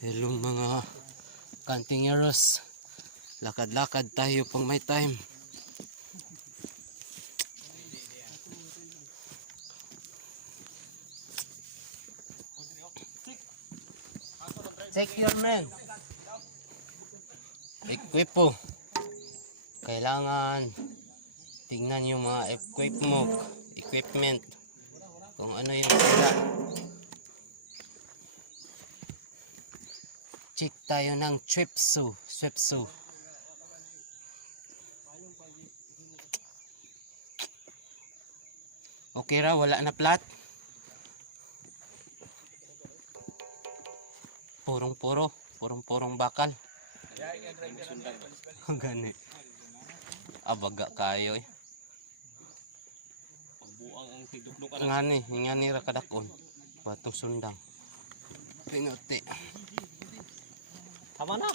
Hello mga kantingeros. Lakad-lakad tayo pang may time. Check your man. Equip po. Kailangan tingnan yung mga equipment. Kung ano yung sila. Check tayo ng Swepsu. Okay ra, wala na plat. Purong bakal. Gani. Abaga kayo eh. Ngani ra kadakon. Batong sundang. Pinuti. Tama na.